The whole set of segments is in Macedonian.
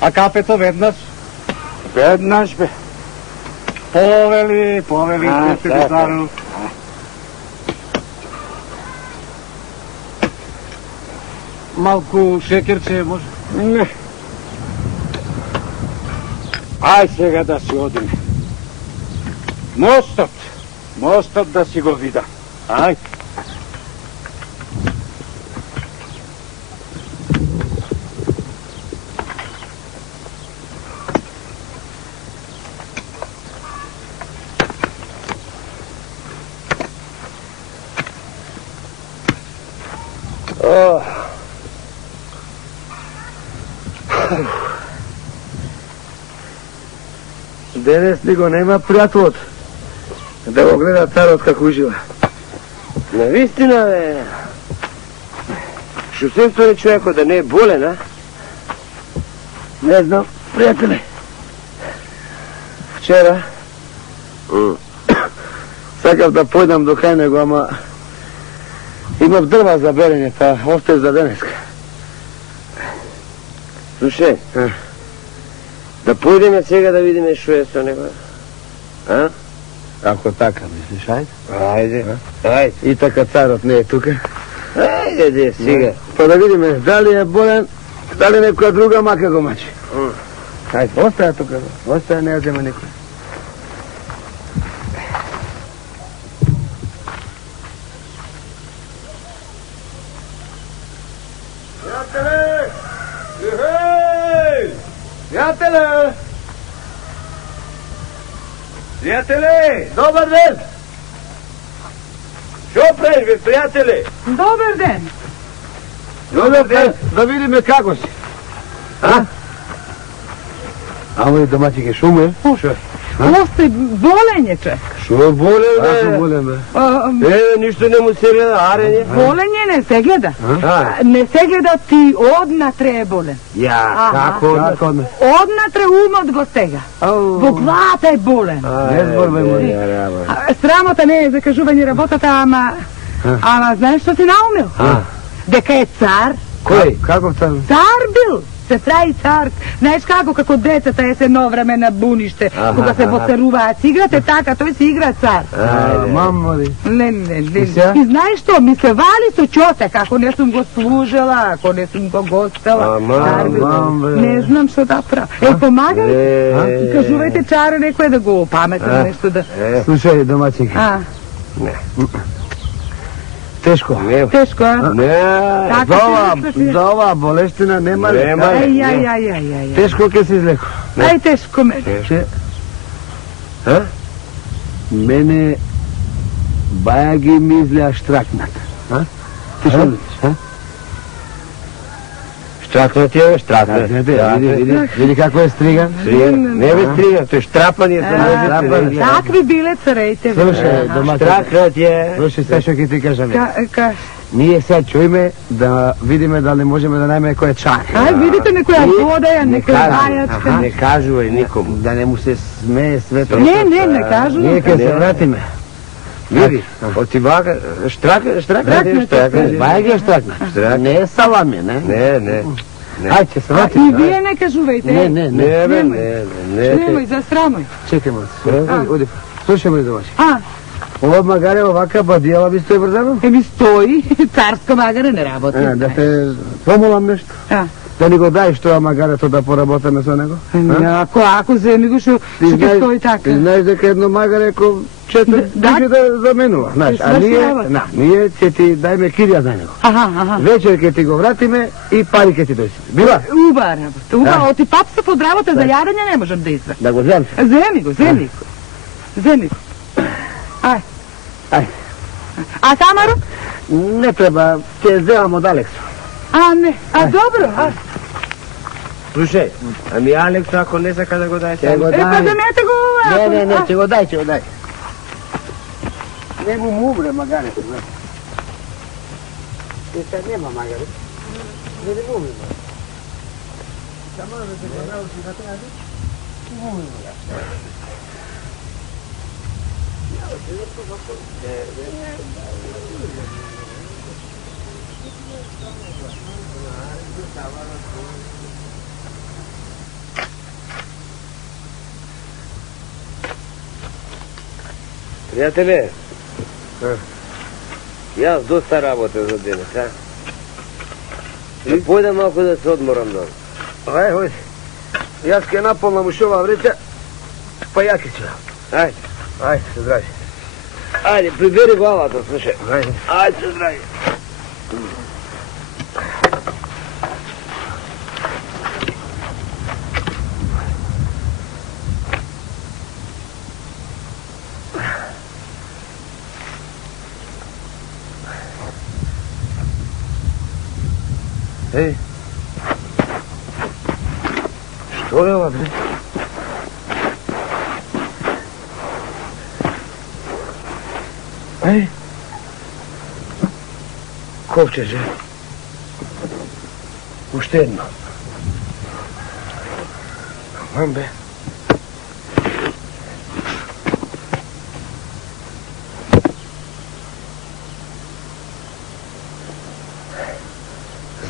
A kapето веднаш? Веднаш бе. Повели, секретару. Малку шекерче може? Не. Ај сега да си одиме. Мостот да си го видам. Ај. Денес ни го нема пријателот да го гледа царот како ужива. Навистина, бе. Шо се стори човекот да не е болен, а? Не знам, пријателе. Вчера сакав да појдам до кај него, ама имав дрва за берење, па остај за денеска. Слушај, да појдеме сега да видиме шо е со него. А? Ако така мислиш, ајде. Ајде. И така царот не е тука. Ајде, сега. Па да видиме дали е болен, дали некоја друга мака го мачи. Ајде, остаја тука, остаја, не ја зема никој. Пријателе! Добар ден! Шо правиш, бе, пријателе? Добар ден! Добар ден! Да видиме како си. А? Ама и домаќике шуме? Шо? Остој болен е човек. Шо болен, бе? Шо болен, бе? Ништо не му се гледа, арење. Болен е, не се гледа. Не се гледа, ти однатре е болен. Ја, како? Однатре умот го стега. Во главата е болен. Не зборбај мој. Срамота не е за кажување работата, ама знаеш што си наумил? Дека е цар. Кој? Каков цар? Цар бил. Се прави цар. Знаеш како децата е се едно време на буниште, кога се поцаруваат. Си играте така, тој си игра цар. Мамо ли? Не. И знаеш што, ми се вали со ќоте, како не сум го служела, ако не сум го гостала. Не знам што да правам. Помагај, кажувајте чара некој да го опаметам нешто да... Слушај, домаќик. Не. Тешко. Тешко, а? Не. За ова болештина нема ли? Ај. Тешко ќе се излеко. Ај, тешко ме. Мене баја ги ми излеа штракнат. Ти што мислиш? Штракнат е, штракнат. Види како е стриган. Не бе стриган, тој штрапан е. Такви биле цареите. Слушај, домаќик. Штракнат е. Слушај, се што ќе ти кажам. Каш. Ние сега чујме да видиме дали можеме да најме некоја чар. Ај, видите некоја водаја, некоја бајачка. Не кажувај никому. Да не му се смее свето. Не кажувам. Ние ќе се вратиме. Види, оти вака, штракнат. Баја ги штракнат. Не е салами, не? Не. Ај, ќе се вратиме. И вие не кажувајте. Не. Немој, засрамој. Чекај ме. Оди. Слушај ме домаши. Ова магаре овака бадијала би стои брзано? Еми стои, царско магаре не работи. Да те помолам нешто. Да ни го дај што магарето да поработаме со него? Ако земи го што ќе стои така. Знаеш дека едно магаре ко 4 души да заменува, знаеш, а ние ќе ти дајме кирија за него. Вечер ќе ти го вратиме и пари ќе ти дојде. Била? Уба работа. Уба, оти пап се под работа за јадење не можам да извадам. Да го земам. Земи го. Ај. А Тамаро? Не треба, ќе земам од Алекс. Не, добро. Слушај, ами Алекс ако не сака да го дај само. Па земете го ова. Не, ќе го дај. Не му умре магарето, бе. И сега нема магаре. Не му умре магаре. Само да се го научи на тази, му умре магаре. Приятеле, јас доста работа за денес, а? Да појдем малко да се одморам долу. Ај, хојде. Јас ке наполнам уште ова вреќа, па ја ќе ќе. Ајде. Ајде, се здрави. Ајде, прибери главата, слушај. Ајде. Ајде, се здрави. Еј. Што е ова, бре? Еј. Ковчеже. Уште едно. Аман бе.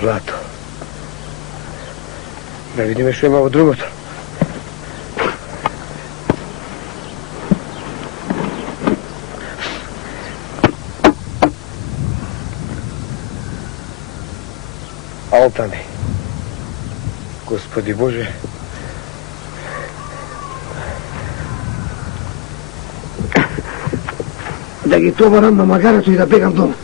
Злато. Да видиме што има во другото. Алтани. Господи Боже. Да ги товарам на магарето и да бегам дома.